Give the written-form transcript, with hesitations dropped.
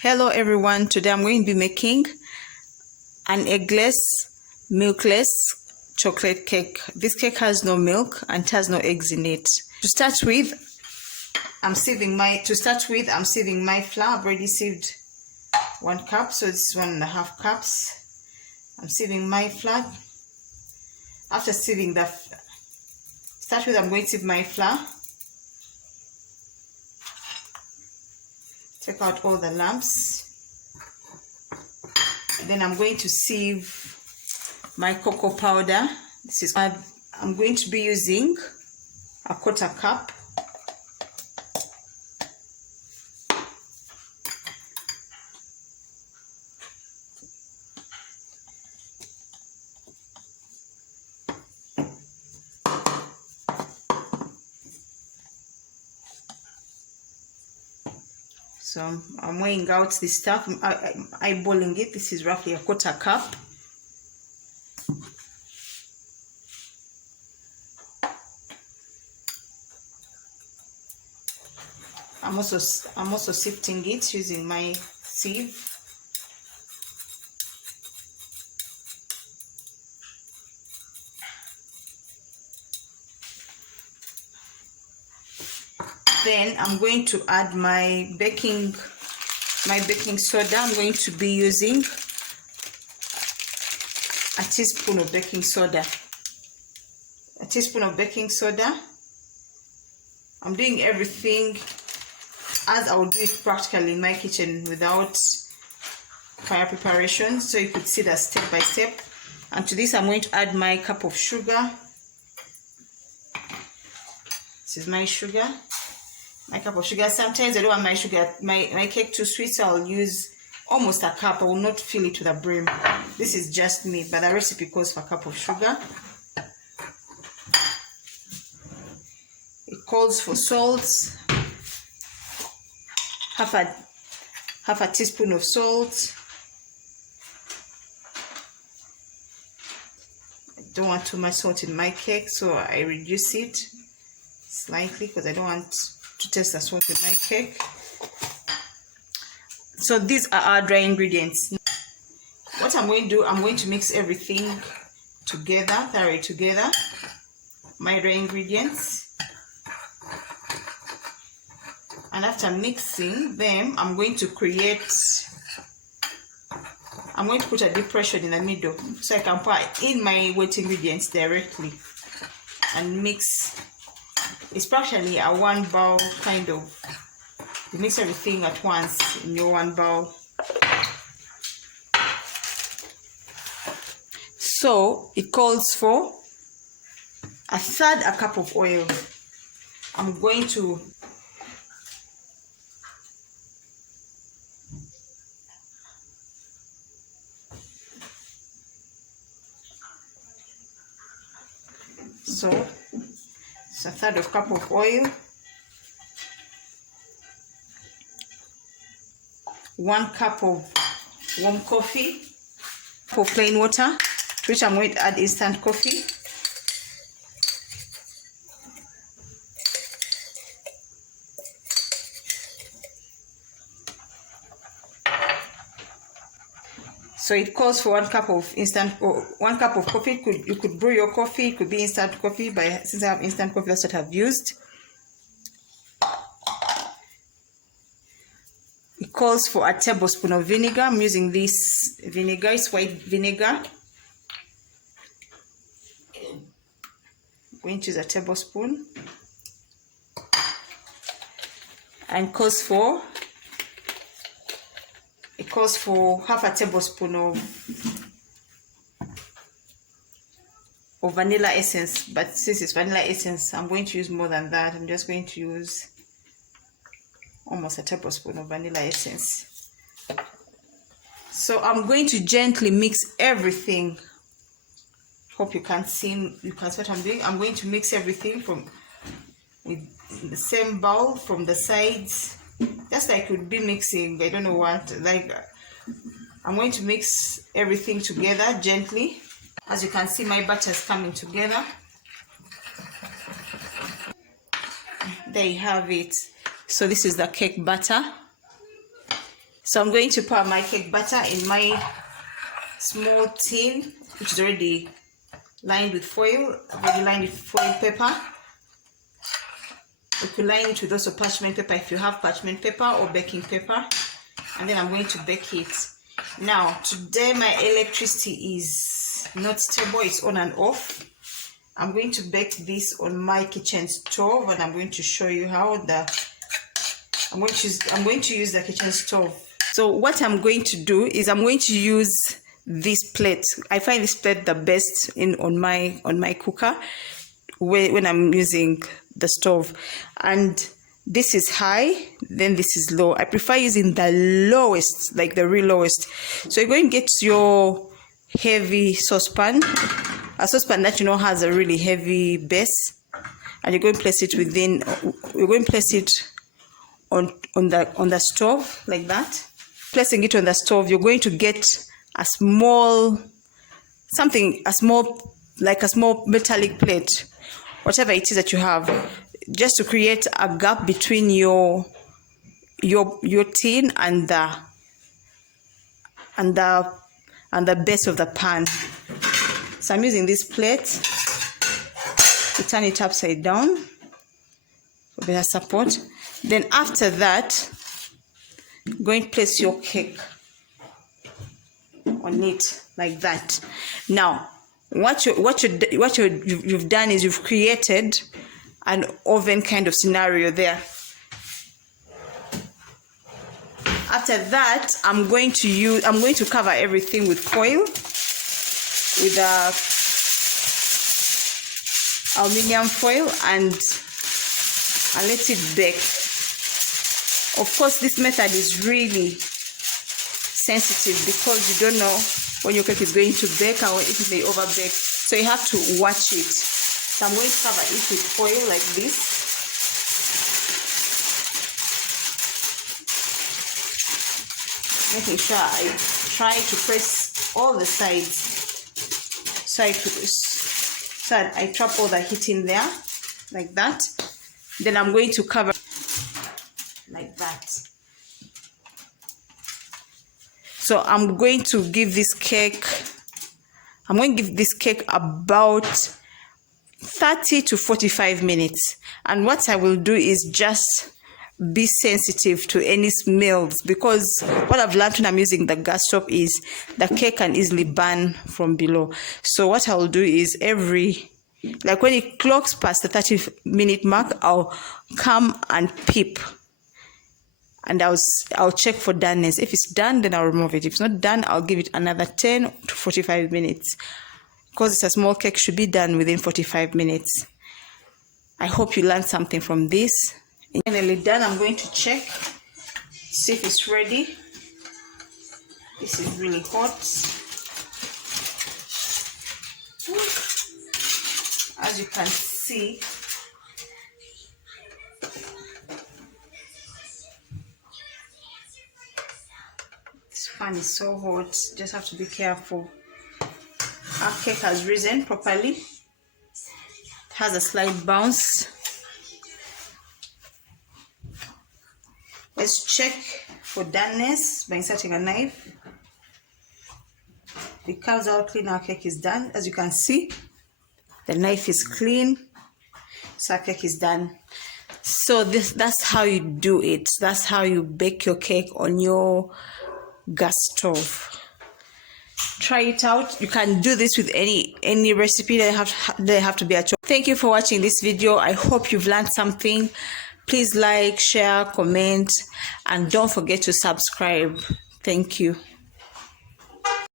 Hello everyone, today I'm going to be making an eggless, milkless chocolate cake. This cake has no milk and it has no eggs in it. To start with, I'm sieving my flour. I've already sieved 1 cup, so this is 1.5 cups. I'm sieving my flour. After sieving I'm going to sieve my flour. Take out all the lumps. Then I'm going to sieve my cocoa powder. I'm going to be using a 1/4 cup. So I'm weighing out this stuff. I'm eyeballing it. This is roughly a 1/4 cup. I'm also sifting it using my sieve. Then I'm going to add my baking soda. I'm going to be using a teaspoon of baking soda. I'm doing everything as I would do it practically in my kitchen without prior preparation, so you could see that step by step. And to this I'm going to add my cup of sugar. This is my sugar. My cup of sugar. Sometimes I don't want my cake too sweet, so I'll use almost a cup. I will not fill it to the brim. This is just me, but the recipe calls for a cup of sugar. It calls for salt. Half a teaspoon of salt. I don't want too much salt in my cake, so I reduce it slightly because I don't want to taste the salt in my cake. So these are our dry ingredients. What I'm going to do, I'm going to mix everything thoroughly together. My dry ingredients. And after mixing them, I'm going to put a depression in the middle so I can put in my wet ingredients directly and mix. It's practically a 1 bowl kind of. You mix everything at once in your 1 bowl. So it calls for a cup of oil. I'm going to it's a 1/3 cup of oil, 1 cup of warm coffee, for plain water, to which I'm going to add instant coffee. So it calls for 1 cup of coffee. You could brew your coffee. It could be instant coffee, but since I have instant coffee, that's what I've used. It calls for a tablespoon of vinegar. I'm using this vinegar. It's white vinegar. I'm going to use a tablespoon. And it calls for half a tablespoon of vanilla essence, but since it's vanilla essence, I'm going to use more than that. I'm just going to use almost a tablespoon of vanilla essence. So I'm going to gently mix everything. Hope you can see what I'm doing. I'm going to mix everything with the same bowl from the sides, just like you'd be mixing, I don't know what, like I'm going to mix everything together gently. As you can see, my butter is coming together. There you have it. So this is the cake batter. So I'm going to pour my cake batter in my small tin, which is already lined with foil. I've already lined it with foil paper. You could line it with also parchment paper if you have parchment paper or baking paper. And then I'm going to bake it. Now, today my electricity is not stable, it's on and off. I'm going to bake this on my kitchen stove, and I'm going to show you how I'm going to use the kitchen stove. So what I'm going to do is I'm going to use this plate. I find this plate the best on my cooker when I'm using the stove. And this is high, then this is low. I prefer using the lowest, like the real lowest. So you're going to get your heavy saucepan, a saucepan that you know has a really heavy base, and you're going to place it within. You're going to place it on the stove like that. Placing it on the stove, you're going to get a small metallic plate, whatever it is that you have, just to create a gap between your tin and the base of the pan. So I'm using this plate to turn it upside down for better support. Then after that, going to place your cake on it like that. Now, what you've done is you've created an oven kind of scenario there. After that, I'm going to cover everything with foil, with aluminium foil, and let it bake. Of course, this method is really sensitive because you don't know when your cake is going to bake or if it may overbake. So you have to watch it. So I'm going to cover it with foil like this. Making sure I try to press all the sides so I trap all the heat in there like that. Then I'm going to cover like that. So I'm going to give this cake about 30 to 45 minutes. And what I will do is just be sensitive to any smells, because what I've learned when I'm using the gas stove is the cake can easily burn from below. So what I will do is when it clocks past the 30-minute mark, I'll come and peep. And I'll check for doneness. If it's done, then I'll remove it. If it's not done, I'll give it another 10 to 45 minutes. Because it's a small cake, it should be done within 45 minutes. I hope you learned something from this. And finally done, I'm going to check, see if it's ready. This is really hot. As you can see, this fan is so hot, just have to be careful. Our cake has risen properly. It has a slight bounce. Let's check for doneness by inserting a knife. If it comes out clean, our cake is done. As you can see, the knife is clean, so our cake is done. So that's how you do it. That's how you bake your cake on your gas stove. Try it out. You can do this with any recipe. They have to be a choice. Thank you for watching this video. I hope you've learned something. Please like, share, comment, and don't forget to subscribe. Thank you.